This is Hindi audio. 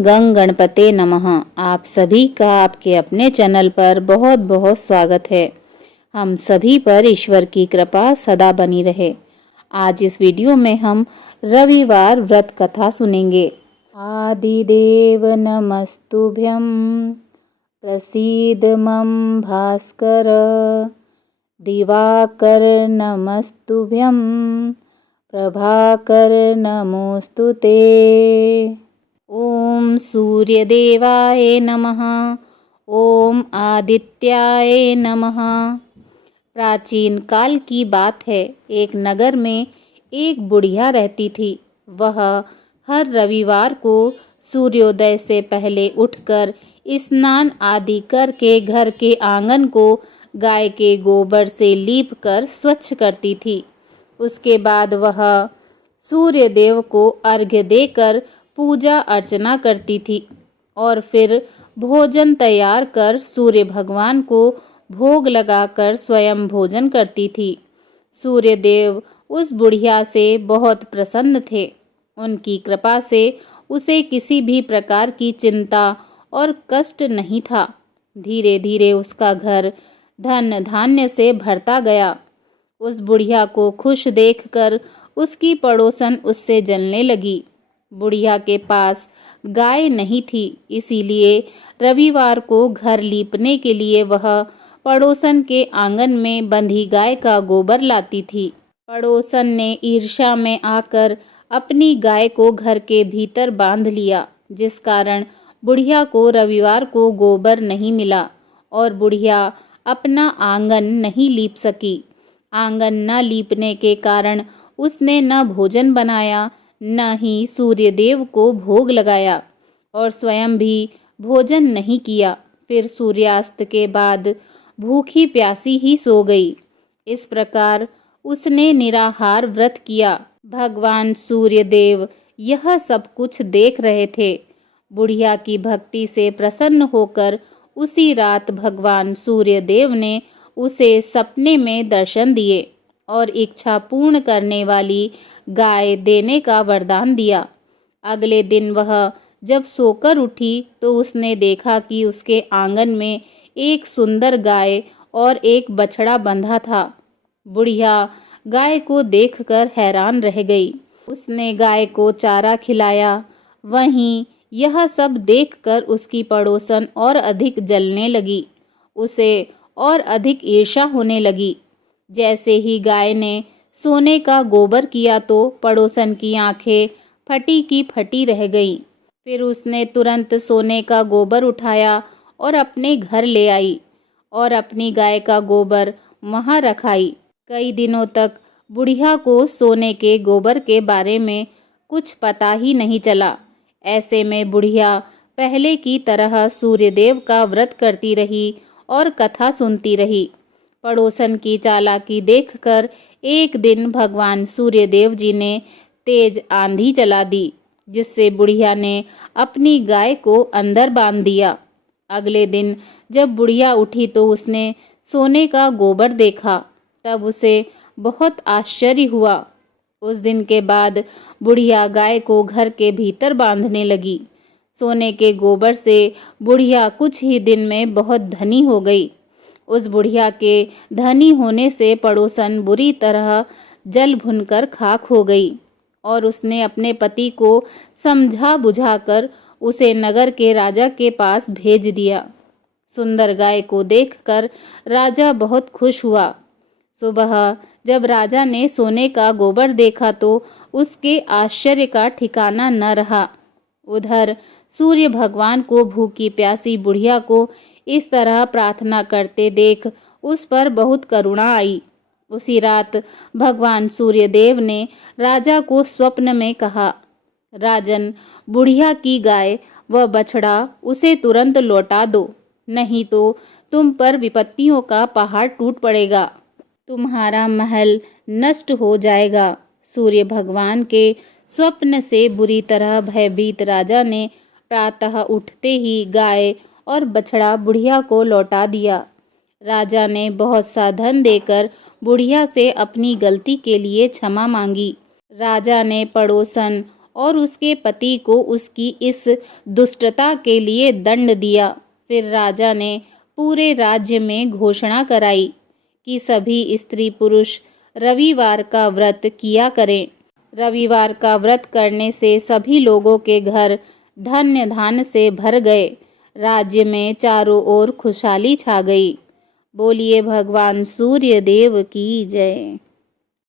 गंग गणपते नमः। आप सभी का आपके अपने चैनल पर बहुत बहुत स्वागत है। हम सभी पर ईश्वर की कृपा सदा बनी रहे। आज इस वीडियो में हम रविवार व्रत कथा सुनेंगे। आदिदेव नमस्तुभ्यं प्रसीद मम भास्कर, दिवाकर नमस्तुभ्यं प्रभाकर नमोस्तुते। ओम सूर्यदेवाय नमः। ओम आदित्याय नमः। प्राचीन काल की बात है, एक नगर में एक बुढ़िया रहती थी। वह हर रविवार को सूर्योदय से पहले उठकर स्नान आदि करके घर के आंगन को गाय के गोबर से लीप कर स्वच्छ करती थी। उसके बाद वह सूर्य देव को अर्घ्य देकर पूजा अर्चना करती थी और फिर भोजन तैयार कर सूर्य भगवान को भोग लगाकर स्वयं भोजन करती थी। सूर्य देव उस बुढ़िया से बहुत प्रसन्न थे। उनकी कृपा से उसे किसी भी प्रकार की चिंता और कष्ट नहीं था। धीरे धीरे उसका घर धन धान्य से भरता गया। उस बुढ़िया को खुश देखकर उसकी पड़ोसन उससे जलने लगी। बुढ़िया के पास गाय नहीं थी, इसीलिए रविवार को घर लीपने के लिए वह पड़ोसन के आंगन में बंधी गाय का गोबर लाती थी। पड़ोसन ने ईर्ष्या में आकर अपनी गाय को घर के भीतर बांध लिया, जिस कारण बुढ़िया को रविवार को गोबर नहीं मिला और बुढ़िया अपना आंगन नहीं लीप सकी। आंगन न लीपने के कारण उसने न भोजन बनाया, न ही सूर्यदेव को भोग लगाया और स्वयं भी भोजन नहीं किया। फिर सूर्यास्त के बाद भूखी प्यासी ही सो गई। इस प्रकार उसने निराहार व्रत किया। भगवान सूर्यदेव यह सब कुछ देख रहे थे। बुढ़िया की भक्ति से प्रसन्न होकर उसी रात भगवान सूर्यदेव ने उसे सपने में दर्शन दिए और इच्छा पूर्ण करने वाली गाय देने का वरदान दिया। अगले दिन वह जब सोकर उठी तो उसने देखा कि उसके आंगन में एक सुंदर गाय और एक बछड़ा बंधा था। बुढ़िया गाय को देखकर हैरान रह गई। उसने गाय को चारा खिलाया। वहीं यह सब देखकर उसकी पड़ोसन और अधिक जलने लगी। उसे और अधिक ईर्ष्या होने लगी। जैसे ही गाय ने सोने का गोबर किया तो पड़ोसन की आंखें फटी की फटी रह गईं। फिर उसने तुरंत सोने का गोबर उठाया और अपने घर ले आई और अपनी गाय का गोबर वहां रखाई। कई दिनों तक बुढ़िया को सोने के गोबर के बारे में कुछ पता ही नहीं चला। ऐसे में बुढ़िया पहले की तरह सूर्यदेव का व्रत करती रही और कथा सुनती रही। पड़ोसन की चालाकी देखकर एक दिन भगवान सूर्यदेव जी ने तेज आंधी चला दी, जिससे बुढ़िया ने अपनी गाय को अंदर बांध दिया। अगले दिन जब बुढ़िया उठी तो उसने सोने का गोबर देखा। तब उसे बहुत आश्चर्य हुआ। उस दिन के बाद बुढ़िया गाय को घर के भीतर बांधने लगी। सोने के गोबर से बुढ़िया कुछ ही दिन में बहुत धनी हो गई। उस बुढ़िया के धनी होने से पड़ोसन बुरी तरह जल भुनकर खाक हो गई और उसने अपने पति को समझा बुझाकर उसे नगर के राजा के पास भेज दिया। सुंदर गाय को देखकर राजा बहुत खुश हुआ। सुबह जब राजा ने सोने का गोबर देखा तो उसके आश्चर्य का ठिकाना न रहा। उधर सूर्य भगवान को भूखी प्यासी बुढ़िया को इस तरह प्रार्थना करते देख उस पर बहुत करुणा आई। उसी रात भगवान सूर्यदेव ने राजा को स्वप्न में कहा, राजन, बुढ़िया की गाय व बछड़ा उसे तुरंत लौटा दो, नहीं तो तुम पर विपत्तियों का पहाड़ टूट पड़ेगा, तुम्हारा महल नष्ट हो जाएगा। सूर्य भगवान के स्वप्न से बुरी तरह भयभीत राजा ने प्रातः उठते ही गाय और बछड़ा बुढ़िया को लौटा दिया। राजा ने बहुत सा धन देकर बुढ़िया से अपनी गलती के लिए क्षमा मांगी। राजा ने पड़ोसन और उसके पति को उसकी इस दुष्टता के लिए दंड दिया। फिर राजा ने पूरे राज्य में घोषणा कराई कि सभी स्त्री पुरुष रविवार का व्रत किया करें। रविवार का व्रत करने से सभी लोगों के घर धन्य धान्य से भर गए। राज्य में चारों ओर खुशहाली छा गई। बोलिए भगवान सूर्य देव की जय।